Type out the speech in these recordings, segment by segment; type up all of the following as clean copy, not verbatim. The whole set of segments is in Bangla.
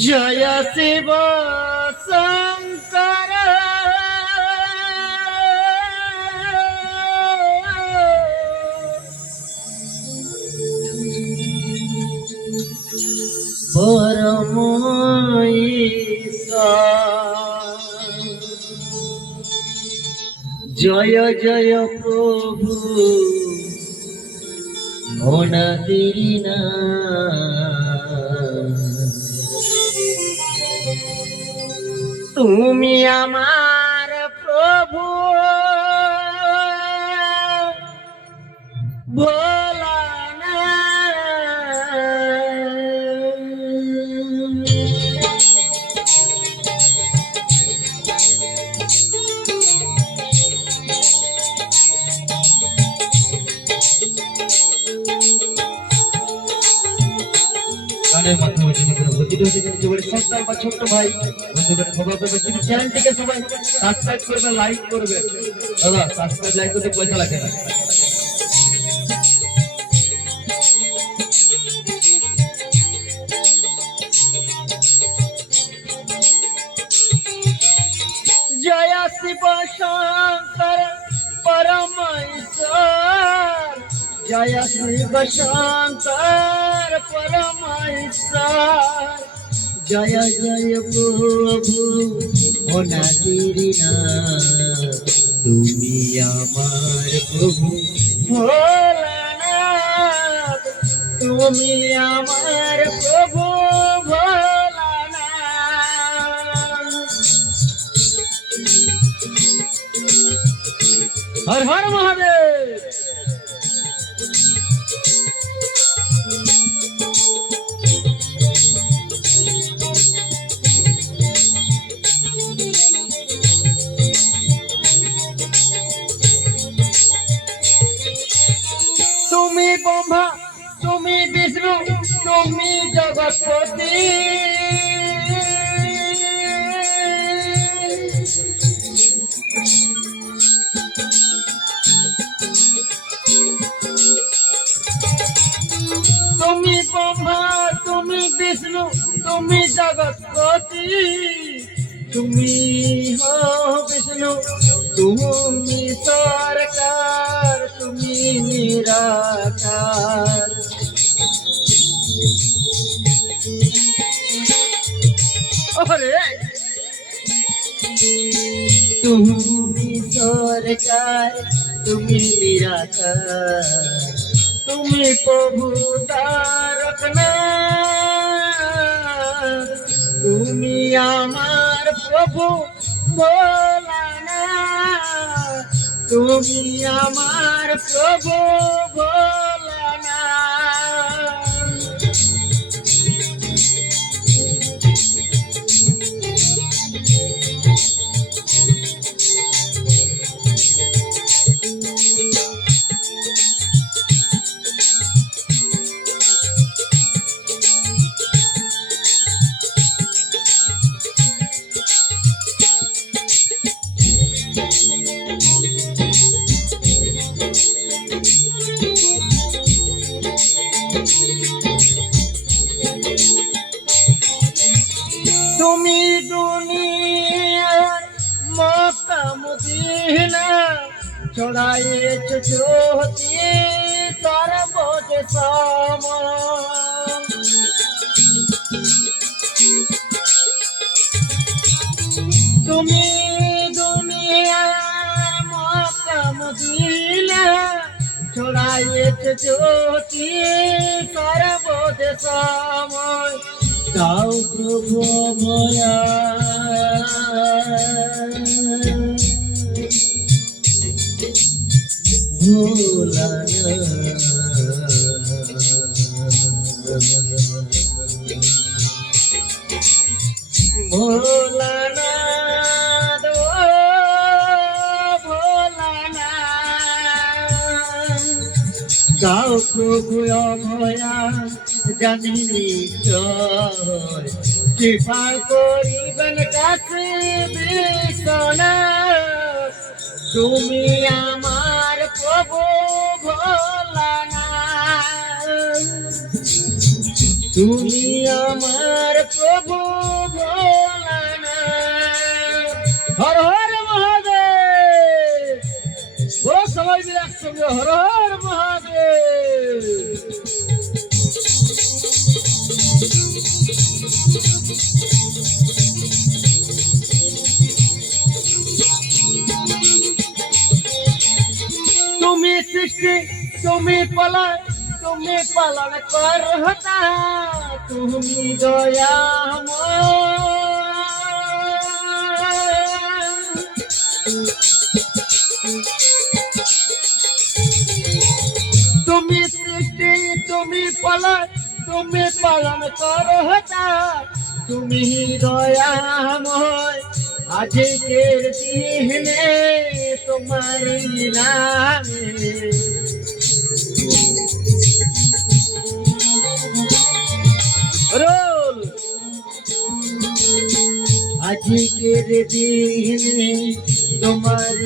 জয় শিব শঙ্কর পরম ঈশ্বর। জয় জয় প্রভু অনাদির তুমি আমার প্রভু গানের মাধ্যমে যদি কোনো প্রতিটি জীবনের সন্তান বা ছোট্ট ভাই বন্ধুগণ খবর করবে, তুমি চ্যানেলটিকে সবাই সাবস্ক্রাইব করবে, লাইক করবে। দাদা সাবস্ক্রাইব লাইক করতে পয়সা লাগে না। জয় শিব শঙ্কর পরম ঈশ্বর। জয় শিব শঙ্কর পরম ঈশ্বর। জয় জয় প্রভু অনাদির তুমি আমার প্রভু ভোলানাথ। তুমি আমার প্রভু ভোলানাথ। হর হর মহাদেব। তুমি ব্রহ্মা, তুমি বিষ্ণু, তুমি জগৎপতি। তুমি ব্রহ্মা, তুমি বিষ্ণু, তুমি জগৎপতি। তুমি হো বিষ্ণু, তুমি সরকার, তুমি নিরাকার। তুমি সরকার, তুমি নিরাকার, তুমি প্রভু তারকনাথ। তুমি আমার প্রভু ভোলানাথ। তুমি আমার প্রভু ভোলানাথ। তুমি দুনিয়ার মক্কা মদিনা ছড়াইছ জ্যোতি সর্বদেশম। তুমি দুনিয়ার মক্কা মদিনা ছড়াইছ জ্যোতি সর্বদেশম। দাও প্রভু ভয়া ভোলানাথ। ভোলানাথ ভোলানাথ। দাও প্রভু অভয়া জানি নিশ্চয়, কৃপা করিবেন কাছে বিশ্বনাথ। তুমি আমার প্রভু ভোলানাথ। তুমি আমার প্রভু ভোলানাথ। হর হর মহাদেব। বলো সবাই মিলে একসঙ্গে হর হর মহাদেব। তুমি সৃষ্টি তুমি পালন করতা, তুমি দয়াময়। তুমি সৃষ্টি তুমি পালন করতা, তুমি দয়াময়। আজকের দিনে তোমার নামে রোল। আজকের দিনে তোমার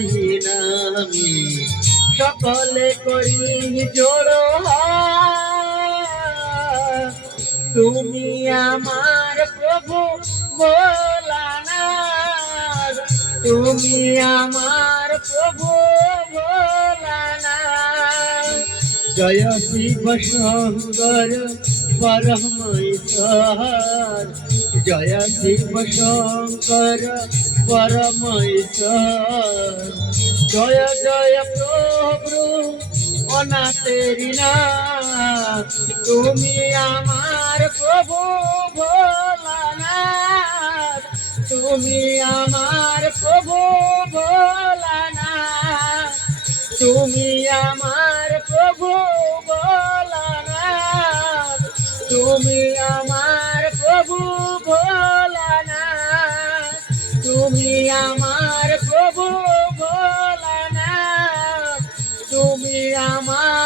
নামে সকলে করি জোড়ো হাত। তুমি আমার প্রভু ভোলানাথ, তুমি আমার প্রভু ভোলানাথ। জয় শিব শঙ্কর পরমেশ্বর, জয় শিব শঙ্কর পরমেশ্বর। জয় জয় প্রভু অনাথের নাথ, তুমি আমার প্রভু ভোলানাথ, তুমি আমার প্রভু ভোলানাথ, তুমি আমার প্রভু ভোলানাথ, তুমি আমার প্রভু ভোলানাথ, তুমি আমার প্রভু ভোলানাথ, তুমি আমার